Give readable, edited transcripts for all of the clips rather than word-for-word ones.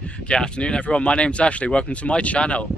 Good afternoon everyone, my name's Ashley, welcome to my channel.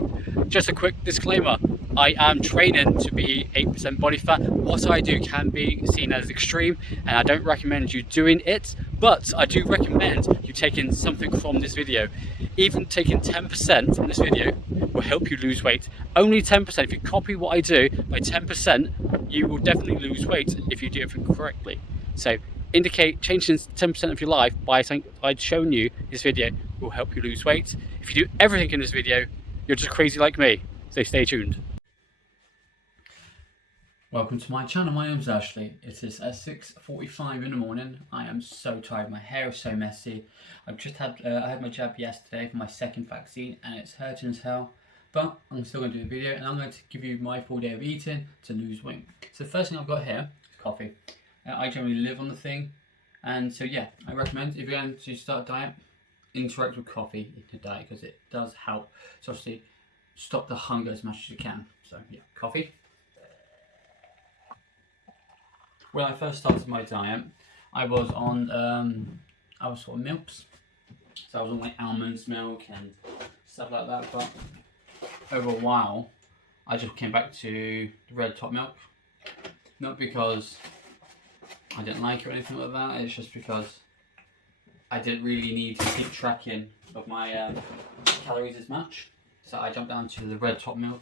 Just a quick disclaimer, I am training to be 8% body fat. What I do can be seen as extreme and I don't recommend you doing it, but I do recommend you taking something from this video. Even taking 10% from this video will help you lose weight. Only 10%, if you copy what I do by 10%, you will definitely lose weight if you do everything correctly. So changing 10% of your life by something I'd shown you this video will help you lose weight. If you do everything in this video, you're just crazy like me. So stay tuned. Welcome to my channel, my name's Ashley. It is 6:45 in the morning. I am so tired, my hair is so messy. I've just had, I had my jab yesterday for my second vaccine and it's hurting as hell. But I'm still going to do a video and I'm going to give you my full day of eating to lose weight. So the first thing I've got here is coffee. I generally live on the thing, and so yeah, I recommend if you're going to start a diet, interact with coffee in your diet because it does help. So obviously, stop the hunger as much as you can. So yeah, coffee. When I first started my diet, I was on sort of milks. So I was on like almonds milk and stuff like that. But over a while, I just came back to the red top milk. Not because I didn't like it or anything like that, it's just because I didn't really need to keep tracking of my calories as much. So I jumped down to the red top milk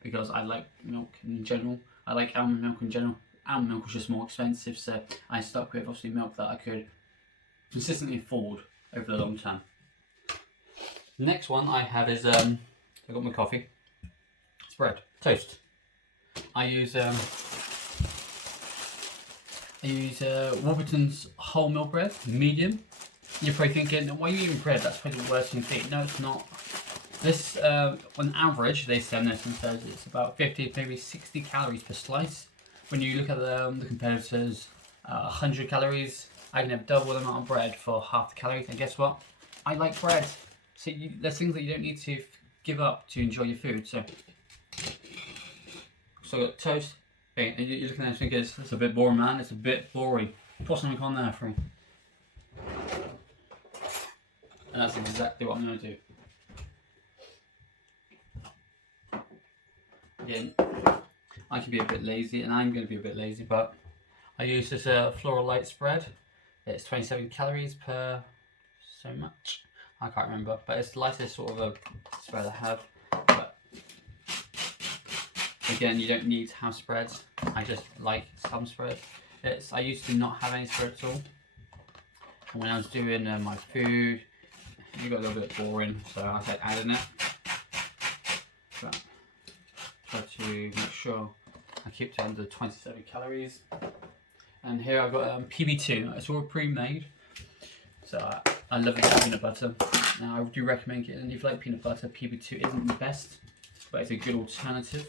because I like milk in general. I like almond milk in general. Almond milk was just more expensive, so I stuck with obviously milk that I could consistently afford over the long term. The next one I have is, I got my coffee. It's bread, toast. I use Warburton's wholemeal bread, medium. You're probably thinking, why are you eating bread? That's probably the worst thing to eat. No, it's not. This, on average, they send this and says it's about 50, maybe 60 calories per slice. When you look at the competitors, 100 calories, I can have double the amount of bread for half the calories. And guess what? I like bread. So there's things that you don't need to give up to enjoy your food. So I got toast. Okay, and you're looking at it thinking it's a bit boring, man. It's a bit boring. Put something on there for me. And that's exactly what I'm going to do. Again, I can be a bit lazy, and I'm going to be a bit lazy, but I use this floral light spread. It's 27 calories per so much. I can't remember, but it's the lightest sort of a spread I have. But again, you don't need to have spreads. I just like some spread. I used to not have any spread at all. And when I was doing my food, it got a little bit boring, so I started adding it. But try to make sure I keep it under 27 calories. And here I've got PB2. It's all pre-made, so I love it with peanut butter. Now I do recommend getting, if you like peanut butter, PB2 isn't the best, but it's a good alternative.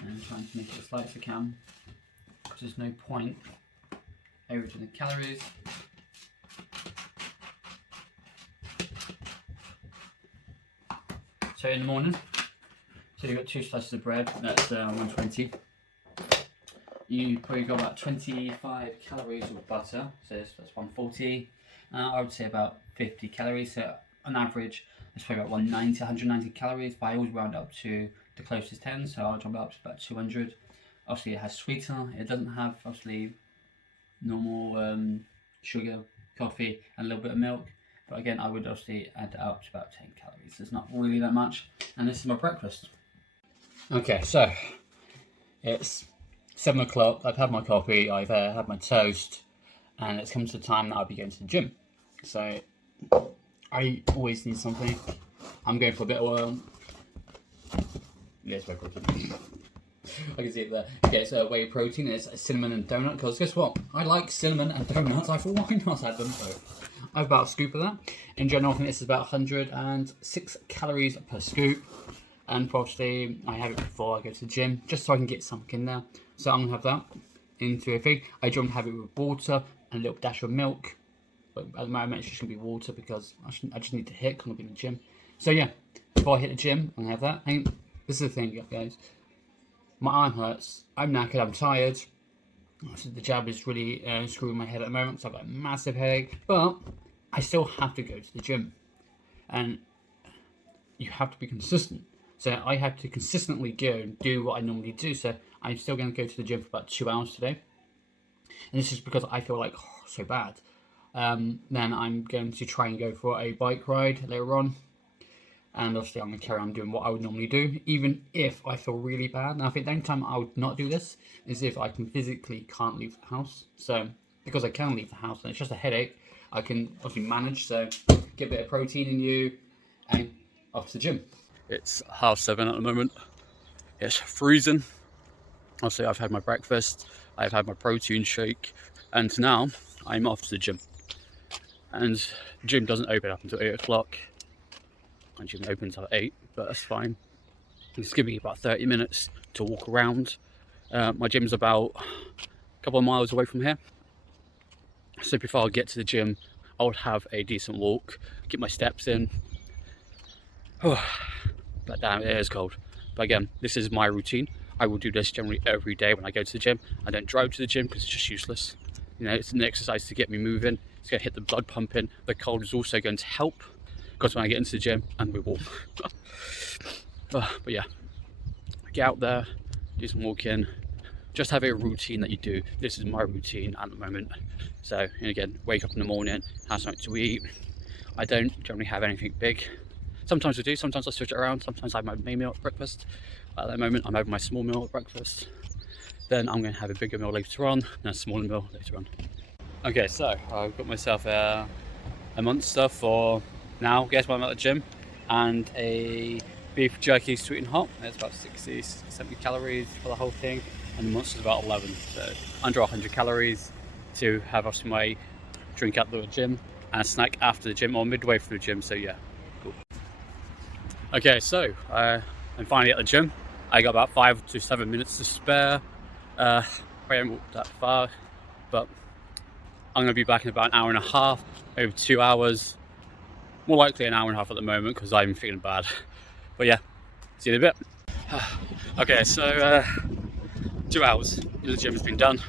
And I'm trying to make it as light as I can, because there's no point averaging the calories. So in the morning, so you've got 2 slices of bread, that's 120. You probably got about 25 calories of butter, so that's 140. I would say about 50 calories, so on average, it's probably about 190 calories, but I always round up to the closest 10, so I'll jump up to about 200. Obviously it has sweetener, it doesn't have obviously normal sugar, coffee and a little bit of milk, but again I would obviously add it up to about 10 calories. It's not really that much, and this is my breakfast. Okay, so it's 7 o'clock, I've had my coffee, I've had my toast, and it's come to the time that I'll be going to the gym. So I always need something. I'm going for a bit of oil. Yes, whey protein. I can see it there. Okay, so whey protein is cinnamon and donut, because guess what? I like cinnamon and donuts. I thought, why not add them? So I have about a scoop of that. In general, I think this is about 106 calories per scoop. And obviously, I have it before I go to the gym, just so I can get something in there. So I'm going to have that into a thing. I generally have it with water and a little dash of milk. But at the moment, it's just going to be water because I just need to hit because I'm going to be in the gym. So yeah, before I hit the gym, I'm going to have that. And this is the thing, guys. My arm hurts. I'm knackered. I'm tired. So the jab is really screwing my head at the moment, so I've got a massive headache. But I still have to go to the gym, and you have to be consistent. So I have to consistently go and do what I normally do. So I'm still going to go to the gym for about 2 hours today, and this is because I feel like so bad. Then I'm going to try and go for a bike ride later on. And obviously I'm going to carry on doing what I would normally do, even if I feel really bad. Now, I think the only time I would not do this is if I physically can't leave the house. So, because I can leave the house and it's just a headache, I can obviously manage. So, get a bit of protein in you and off to the gym. It's 7:30 at the moment. It's freezing. Obviously, I've had my breakfast, I've had my protein shake, and now I'm off to the gym. And the gym doesn't open up until 8 o'clock. And she can open until 8, but that's fine. It's giving me about 30 minutes to walk around. My gym's about a couple of miles away from here. So before I get to the gym, I would have a decent walk, get my steps in. But damn, it is cold. But again, this is my routine. I will do this generally every day when I go to the gym. I don't drive to the gym because it's just useless. You know, it's an exercise to get me moving. It's going to hit the blood pumping. The cold is also going to help, because when I get into the gym and we're warm. But yeah, get out there, do some walking, just have a routine that you do. This is my routine at the moment. So, and again, wake up in the morning, have something to eat. I don't generally have anything big. Sometimes I do, sometimes I switch it around. Sometimes I have my main meal at breakfast. At the moment, I'm having my small meal at breakfast. Then I'm going to have a bigger meal later on, and a smaller meal later on. Okay, so I've got myself a Monster for now, guess when I'm at the gym, and a beef jerky sweet and hot. It's about 60, 70 calories for the whole thing, and the Monster's about 11, so under 100 calories to have off my drink at the gym and a snack after the gym or midway through the gym. So yeah, cool. Okay, so I'm finally at the gym. I got about 5 to 7 minutes to spare. I haven't walked that far, but I'm going to be back in about an hour and a half, over 2 hours. More likely an hour and a half at the moment because I'm feeling bad. But yeah, see you in a bit. Okay, so 2 hours. The gym has been done.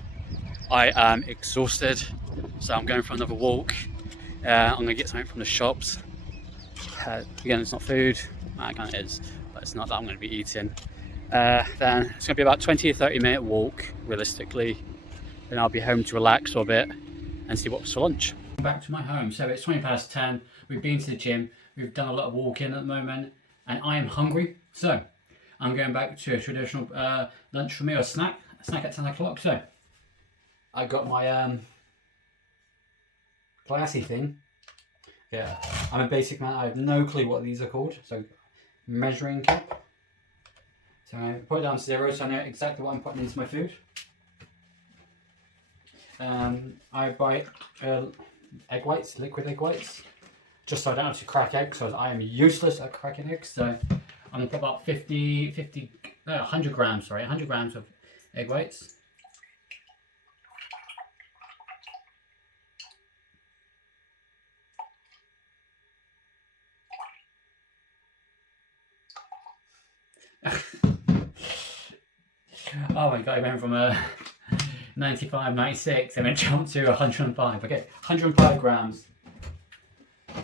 I am exhausted, so I'm going for another walk. I'm going to get something from the shops. Again, it's not food. It kind of is, but it's not that I'm going to be eating. Then it's going to be about 20 to 30 minute walk, realistically. Then I'll be home to relax for a bit and see what's for lunch. Back to my home, so it's 10:20. We've been to the gym, we've done a lot of walking at the moment, and I am hungry, so I'm going back to a traditional lunch for me, or a snack at 10 o'clock. So I got my glassy thing. Yeah, I'm a basic man, I have no clue what these are called. So measuring cup. So I put it down to 0 so I know exactly what I'm putting into my food. I buy egg whites, liquid egg whites, just so I don't have to crack eggs, because I am useless at cracking eggs. So I'm going to put about 100 grams of egg whites. Oh my god, I went from 95, 96, and it jumped to 105. Okay, 105 grams.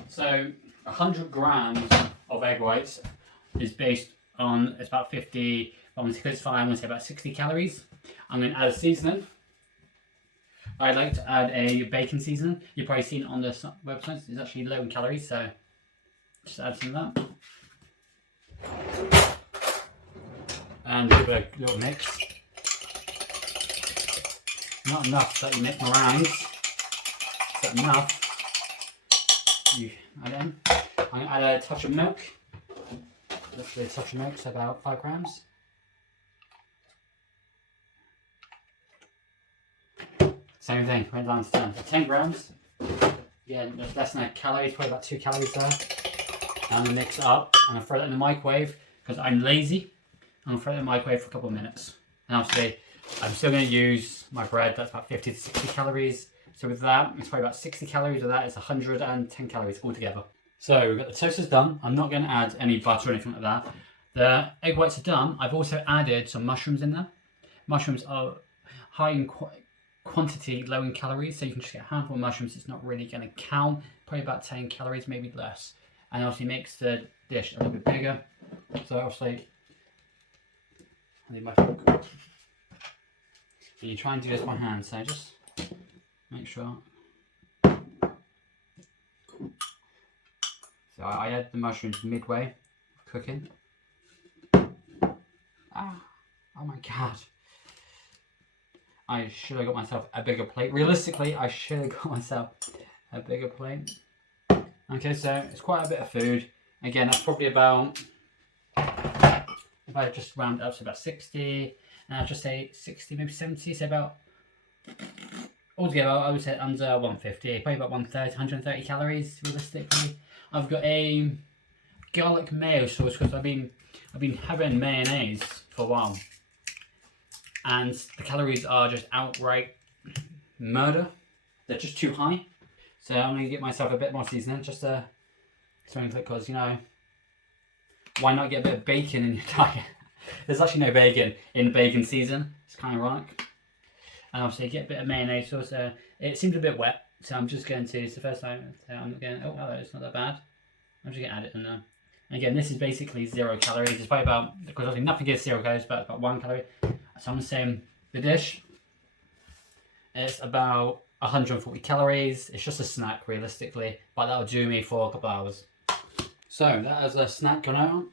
So 100 grams of egg whites is based on, it's about 50, because it's 5, I'm going to say about 60 calories. I'm going to add a seasoning. I like to add a bacon seasoning. You've probably seen it on the website. It's actually low in calories, so just add some of that. And give it a little mix. Not enough that you make meringues. Is that enough? You add in. I'm going to add a touch of milk. Literally a touch of milk, so about 5 grams. Same thing, right down to 10. 10 grams. Yeah, there's less than a calorie, probably about 2 calories there. I'm going to mix it up. I'm going to throw it in the microwave because I'm lazy. I'm going to throw it in the microwave for a couple of minutes. And obviously, I'm still going to use my bread. That's about 50 to 60 calories. So with that, it's probably about 60 calories. With that, it's 110 calories altogether. So we've got the toasters done. I'm not going to add any butter or anything like that. The egg whites are done. I've also added some mushrooms in there. Mushrooms are high in quantity low in calories, so you can just get a handful of mushrooms. It's not really going to count. Probably about 10 calories, maybe less. And obviously makes the dish a little bit bigger. So obviously, I need my fork. And you try and do this by hand, so just make sure. So I add the mushrooms midway cooking. Oh my god. I should have got myself a bigger plate. Realistically, I should have got myself a bigger plate. Okay, so it's quite a bit of food. Again, that's probably about, if I just round up to about 60, and I'll just say 60, maybe 70, so about, altogether, I would say under 150, probably about 130, 130 calories, realistically. I've got a garlic mayo sauce, because I've been having mayonnaise for a while. And the calories are just outright murder. They're just too high. So I'm going to get myself a bit more seasoning, just because, you know, why not get a bit of bacon in your diet? There's actually no bacon in bacon season. It's kind of ironic. And obviously get a bit of mayonnaise sauce. It seems a bit wet, so I'm just going to, it's the first time, so I'm going, oh, hello, it's not that bad. I'm just going to add it in there. Again, this is basically 0 calories. It's probably about, because obviously nothing gets 0 calories, but about 1 calorie. So I'm saying the dish, it's about 140 calories. It's just a snack, realistically, but that'll do me for a couple hours. So that is a snack gone out.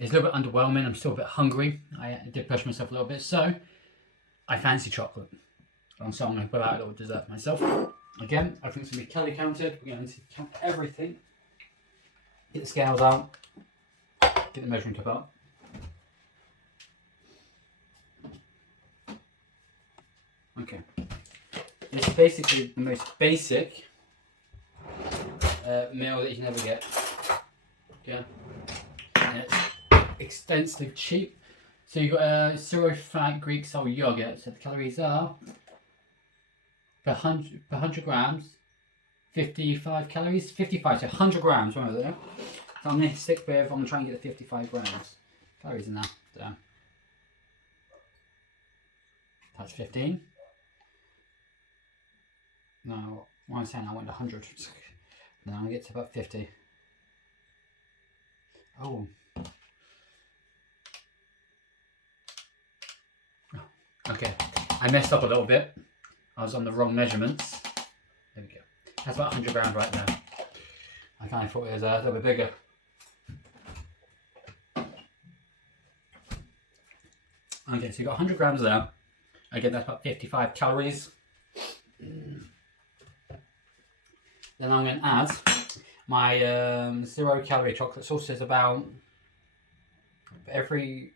It's a little bit underwhelming. I'm still a bit hungry. I did push myself a little bit, so I fancy chocolate. So I'm going to put out a little dessert for myself. Again, everything's going to be calorie counted. We're going to count everything. Get the scales out. Get the measuring cup out. Okay. This is basically the most basic meal that you can ever get. Okay. And it's extensively cheap. So you've got a 0-fat Greek style yogurt. So the calories are per 100 grams, 55 calories. 55, so 100 grams, right there. So I'm going to stick with, I'm going to try and get the 55 grams. Calories in there. So that's 15. No, what I'm saying, I went to 100. Then I'm going to get to about 50. Oh. Okay, I messed up a little bit. I was on the wrong measurements. There we go. That's about 100 grams right there. I kind of thought it was a little bit bigger. Okay, so you've got 100 grams there. Again, that's about 55 calories. Then I'm going to add my 0 calorie chocolate sauce. Is about every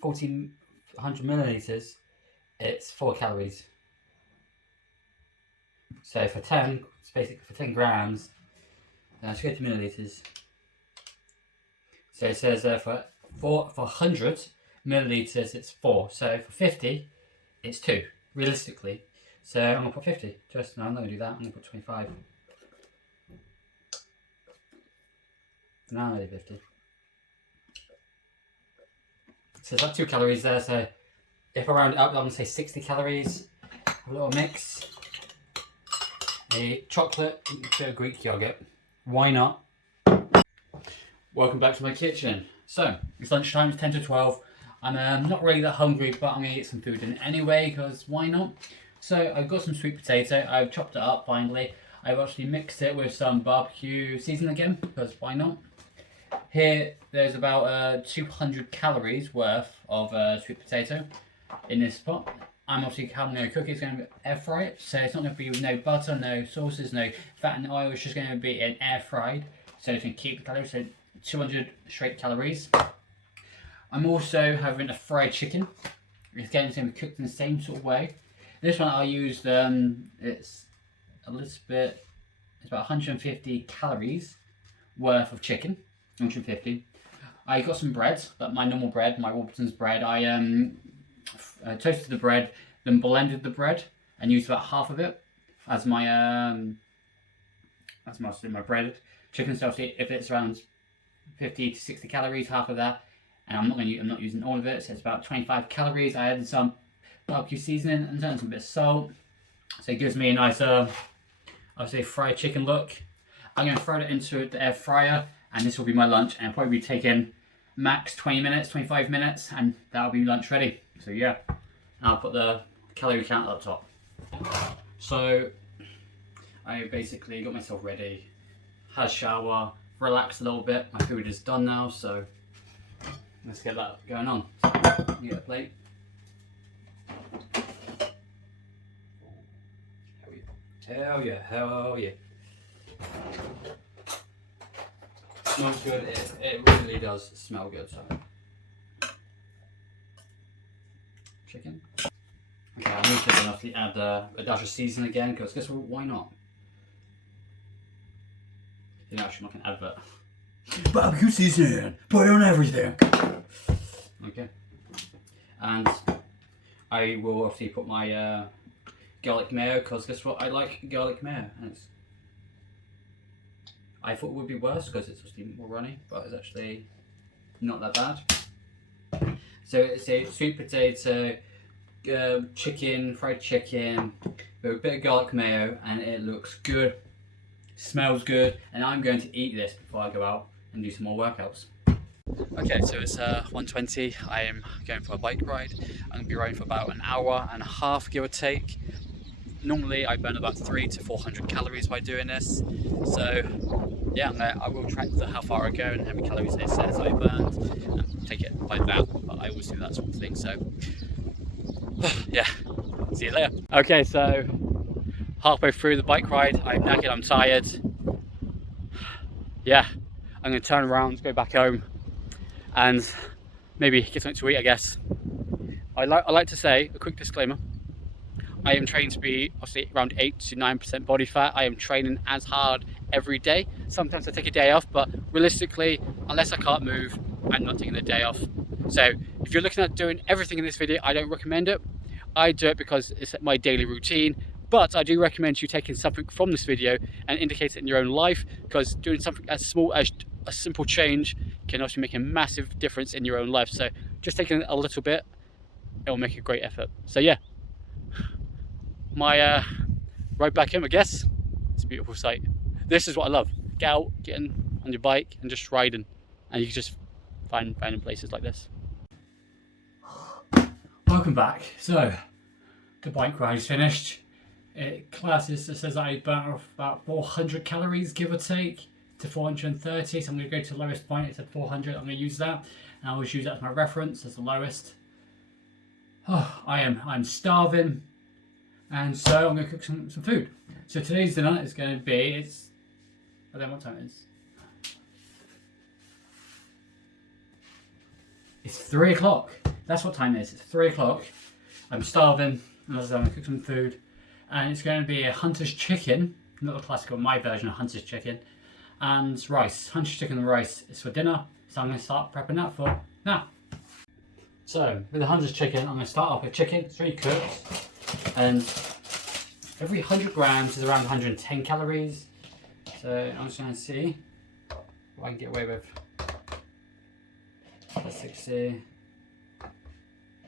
1400 milliliters, it's 4 calories. So for 10, it's basically for 10 grams, let's go to milliliters. So it says for 100 milliliters, it's 4. So for 50, it's 2, realistically. So I'm going to put 50. No, I'm not going to do that. I'm going to put 25. No, I'm going to do 50. So it's like 2 calories there. So if I round it up, I'm going to say 60 calories. Have a little mix. A chocolate, a bit of Greek yogurt. Why not? Welcome back to my kitchen. So it's lunchtime, it's 10 to 12. I'm not really that hungry, but I'm going to get some food in anyway, because why not? So I've got some sweet potato. I've chopped it up finally. I've actually mixed it with some barbecue seasoning again, because why not? Here, there's about 200 calories worth of sweet potato in this pot. I'm obviously how I'm going to cook it. It's going to be air fry it, so it's not going to be with no butter, no sauces, no fat and oil. It's just going to be an air fried, so it's going to keep the calories. So 200 straight calories. I'm also having a fried chicken. Again, it's going to be cooked in the same sort of way. This one I used. It's a little bit. It's about 150 calories worth of chicken. 150. I got some bread, but my normal bread, my Warburton's bread. I toasted the bread, then blended the bread, and used about half of it as my my bread. Chicken stuff. If it's around 50 to 60 calories, half of that, and I'm not using all of it. So it's about 25 calories. I added some barbecue seasoning and then some bit of salt. So it gives me a nice, I would say, fried chicken look. I'm going to throw it into the air fryer, and this will be my lunch, and I'll probably be taking max 20 minutes, 25 minutes, and that'll be lunch ready. So yeah, I'll put the calorie count up top. So I basically got myself ready, had a shower, relaxed a little bit. My food is done now, so let's get that going on. Get a plate. Hell yeah, hell yeah. Smells good, it really does smell good. So, chicken. Okay, I'm going to definitely add a dash of seasoning again, because guess what, why not? You know, actually, like an advert. Barbecue seasoning, put it on everything. Okay. And I will obviously put my garlic mayo, because guess what, I like garlic mayo. And I thought it would be worse because it's obviously more runny, but it's actually not that bad. So it's a sweet potato, chicken, fried chicken, with a bit of garlic mayo, and it looks good, smells good, and I'm going to eat this before I go out and do some more workouts. Okay, so it's 1:20. I am going for a bike ride. I'm going to be riding for about an hour and a half, give or take. Normally I burn about 300 to 400 calories by doing this. So yeah, I will track how far I go and how many calories it says I burned, and take it by that, but I always do that sort of thing. So yeah, see you later. Okay, so halfway through the bike ride, I'm knackered, I'm tired. Yeah, I'm going to turn around, go back home, and maybe get something to eat, I guess. I like to say, a quick disclaimer, I am trained to be obviously around 8 to 9% body fat. I am training as hard every day. Sometimes I take a day off, but realistically, unless I can't move, I'm not taking a day off. So if you're looking at doing everything in this video, I don't recommend it. I do it because it's my daily routine, but I do recommend you taking something from this video and indicate it in your own life, because doing something as small as a simple change can also make a massive difference in your own life. So just taking a little bit, it will make a great effort. So yeah, my ride back home, I guess. It's a beautiful sight. This is what I love. Get out, getting on your bike and just riding, and you can just find random places like this. Welcome back. So the bike ride is finished. It says I burnt off about 400 calories, give or take, to 430. So I'm going to go to the lowest point. It said 400. I'm going to use that, and I always use that as my reference as the lowest. Oh, I'm starving. And so I'm going to cook some food. So today's dinner is going to be, I don't know what time it is. It's 3 o'clock. That's what time it is. It's 3 o'clock. I'm starving. And I'm going to cook some food. And it's going to be a hunter's chicken, not the classical, my version of hunter's chicken, and rice. Hunter's chicken and rice is for dinner. So I'm going to start prepping that for now. So with the hunter's chicken, I'm going to start off with chicken. It's already cooked. And every 100 grams is around 110 calories. So I'm just going to see what I can get away with. That's 60.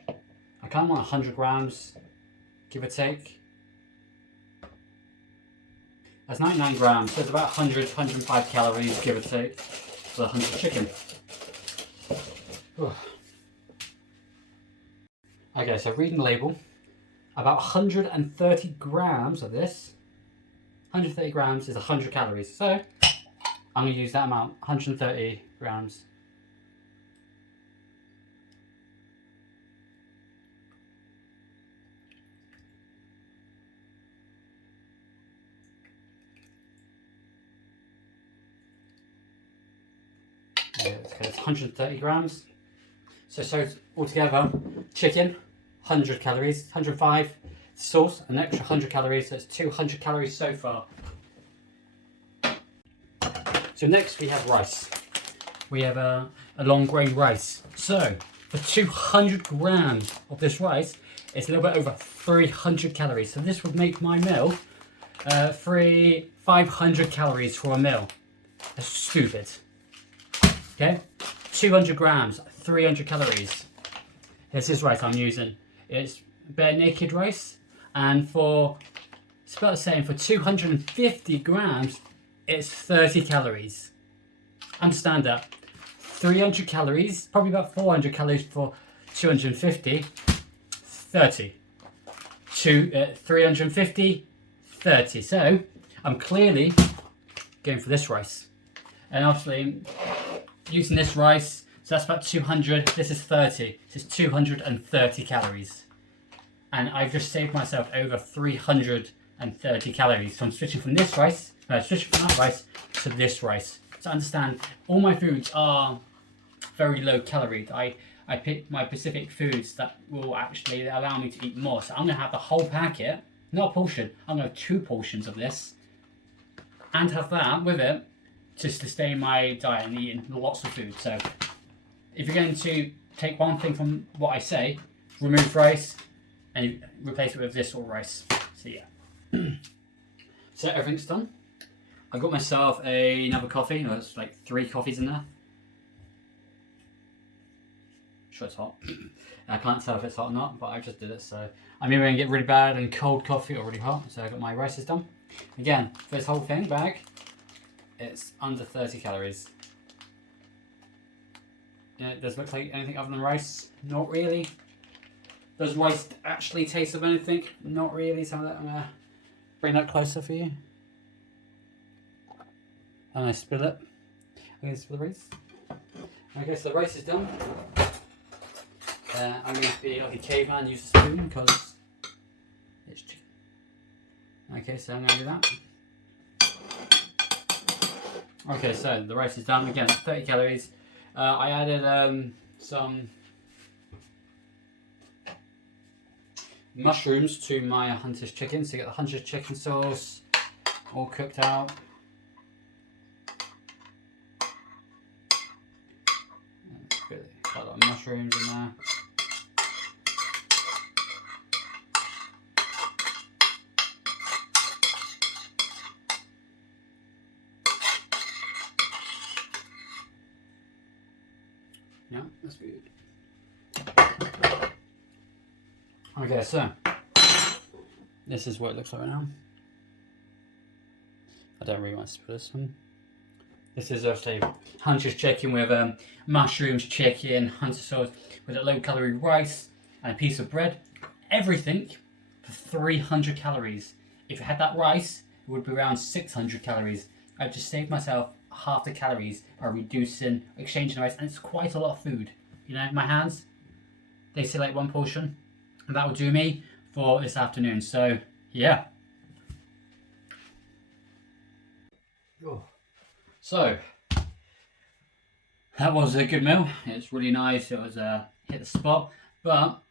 I kind of want 100 grams, give or take. That's 99 grams, so it's about 100, 105 calories, give or take, for the 100 chicken. Whew. Okay, so reading the label. About 130 grams of this, 130 grams is 100 calories. So I'm going to use that amount, 130 grams. Yeah, it's 130 grams. So altogether, chicken, 100 calories, 105, sauce, an extra 100 calories, so it's 200 calories so far. So next we have rice. We have a long grain rice. So for 200 grams of this rice, it's a little bit over 300 calories. So this would make my meal 500 calories for a meal. That's stupid. Okay, 200 grams, 300 calories. This is rice I'm using. It's bare naked rice, and it's about the same, for 250 grams, it's 30 calories. Understand that. 300 calories, probably about 400 calories for 250, 30. 350, 30. So I'm clearly going for this rice. And obviously, using this rice, so that's about 200, this is 30. This is 230 calories. And I've just saved myself over 330 calories. So I'm switching from this rice, switching from that rice to this rice. So understand, all my foods are very low calorie. I pick my specific foods that will actually allow me to eat more. So I'm going to have the whole packet, not a portion. I'm going to have 2 portions of this and have that with it to sustain my diet and eating lots of food. So if you're going to take one thing from what I say, remove rice and replace it with this sort of rice. So yeah. So everything's done. I got myself another coffee. There's like 3 coffees in there. Sure it's hot. I can't tell if it's hot or not, but I just did it. So I'm either going to get really bad and cold coffee or really hot. So I got my rice is done. Again, for this whole thing bag, it's under 30 calories. Yeah, it does look like anything other than rice. Not really. Does rice actually taste of anything? Not really. So I'm going to bring that closer for you. And I spill it. I'm going to spill the rice. Okay, so the rice is done. I'm going to be like a caveman, use a spoon because it's chicken. Okay, so I'm going to do that. Okay, so the rice is done. Again, 30 calories. I added some mushrooms to my Hunter's chicken. So you get the Hunter's chicken sauce all cooked out. Quite a lot of mushrooms in there. Yeah, that's good. Okay, so this is what it looks like right now. I don't really want to split this one. This is obviously Hunter's chicken with mushrooms, chicken, Hunter sauce, with a low calorie rice and a piece of bread. Everything for 300 calories. If you had that rice, it would be around 600 calories. I've just saved myself half the calories by reducing, exchanging the rice, and it's quite a lot of food. You know, my hands, they say like 1 portion, and that will do me for this afternoon. So, yeah. Oh. So, that was a good meal. It's really nice. It was hit the spot, but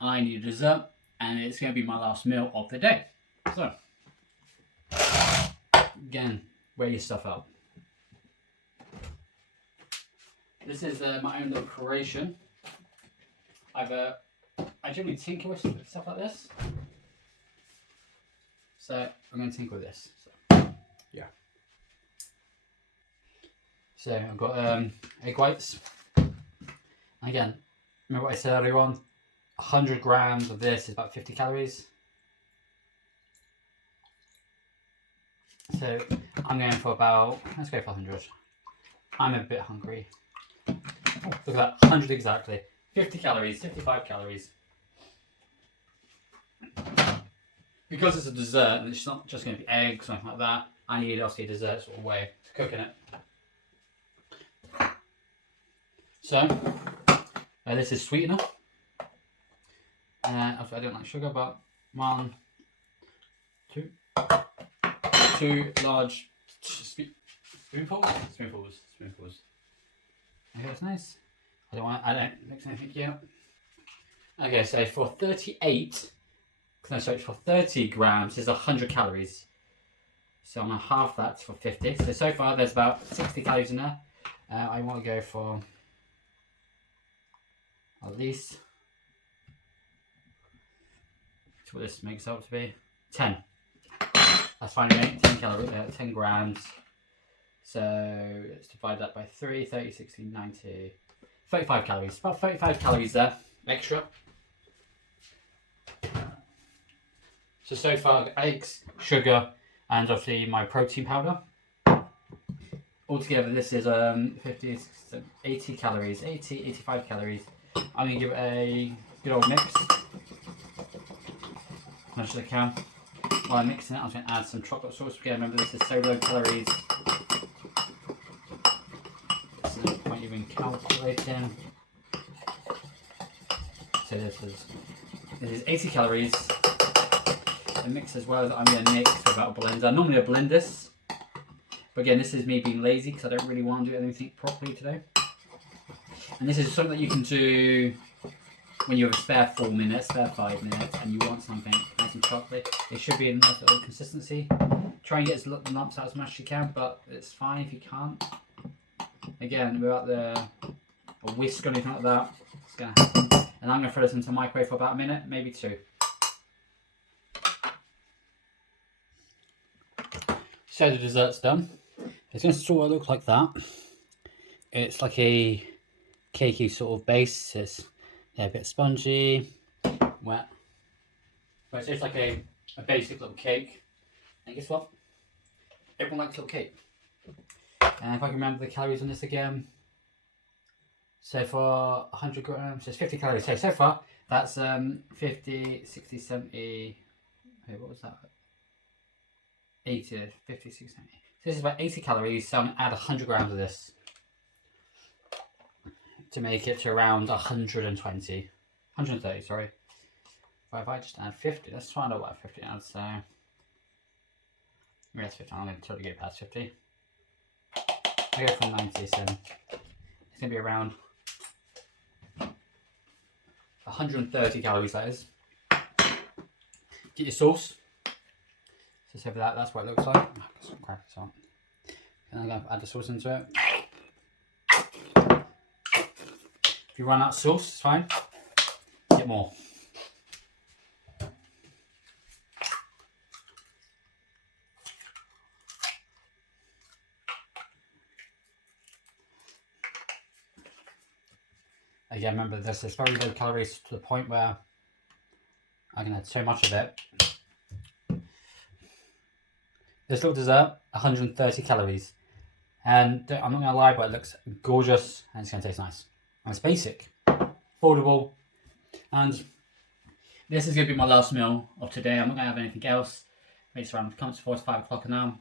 I need a dessert, and it's going to be my last meal of the day. So, again, weigh your stuff up. This is my own little creation. I generally tinker with stuff like this, so I'm going to tinker with this. So, yeah. So I've got egg whites. Again, remember what I said earlier on? 100 grams of this is about 50 calories. So I'm going for about, let's go for 100. I'm a bit hungry. Oh, look at that, 100 exactly. 50 calories, 55 calories. Because it's a dessert and it's not just going to be eggs or something like that, I need obviously a dessert sort of way to cook in it. So, this is sweetener. I don't like sugar, but 1, 2 large spoonfuls. Okay, that's nice. I don't mix anything yet. Okay, so for 30 grams is 100 calories. So I'm gonna half that for 50. So far there's about 60 calories in there. I want to go for at least, that's what this makes up to be, 10. That's fine, mate. 10 calories, 10 grams. So let's divide that by 3, 30, 60, 90, 35 calories. About 35 calories there, extra. So far, eggs, sugar, and obviously my protein powder. Altogether, this is 50, 80 calories, 85 calories. I'm going to give it a good old mix. As much as I can. While I'm mixing it, I'm going to add some chocolate sauce. Again, remember this is so low calories. There's no point even calculating. So this is 80 calories. The mix as well as I'm going to mix without a blender. Normally I blend this. But again, this is me being lazy because I don't really want to do anything properly today. And this is something that you can do when you have a spare 4 minutes, spare 5 minutes, and you want something nice and chocolate. It should be a nice little consistency. Try and get as lumps out as much as you can, but it's fine if you can't. Again, without a whisk or anything like that, it's going to happen. And I'm going to throw this into the microwave for about a minute, maybe 2. So the dessert's done. It's going to sort of look like that. It's like a cakey sort of base. It's a bit spongy, wet. But it's just like a basic little cake. And guess what? Everyone likes little cake. And if I can remember the calories on this again. So for 100 grams, it's 50 calories. So far, that's 50, 60, 70. Wait, what was that? 80, 50, 60, 70. So this is about 80 calories. So I'm going to add 100 grams of this to make it to around 120. 130, sorry. If I just add 50, let's find out what 50 adds. So, yeah, it's 50. I'm going to totally get past 50. I go from 90, so it's going to be around 130 calories, that is. Get your sauce. So for that, that's what it looks like. I've got some crackers on. And I'm going to add the sauce into it. If you run out of sauce, it's fine. Get more. Again, remember this is very low calories to the point where I can add so much of it. This little dessert, 130 calories. And I'm not going to lie, but it looks gorgeous and it's going to taste nice. And it's basic, affordable, and this is going to be my last meal of today. I'm not going to have anything else. It's around comes to 5 o'clock now.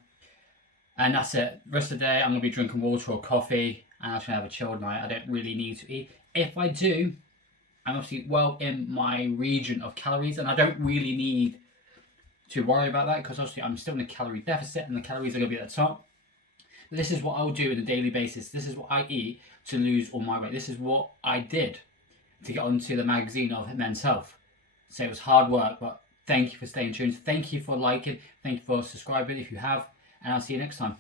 And that's it. The rest of the day, I'm going to be drinking water or coffee, and I'm just going to have a chilled night. I don't really need to eat. If I do, I'm obviously well in my region of calories, and I don't really need to worry about that because obviously I'm still in a calorie deficit, and the calories are going to be at the top. But this is what I'll do on a daily basis. This is what I eat to lose all my weight. This is what I did to get onto the magazine of Men's Health. So it was hard work, but thank you for staying tuned. Thank you for liking. Thank you for subscribing if you have. And I'll see you next time.